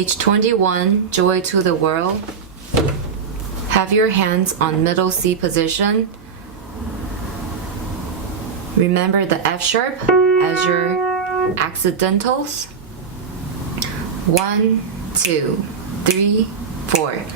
Page 21, Joy to the World. Have your hands on middle C position. Remember the F sharp as your accidentals. 1, 2, 3, 4.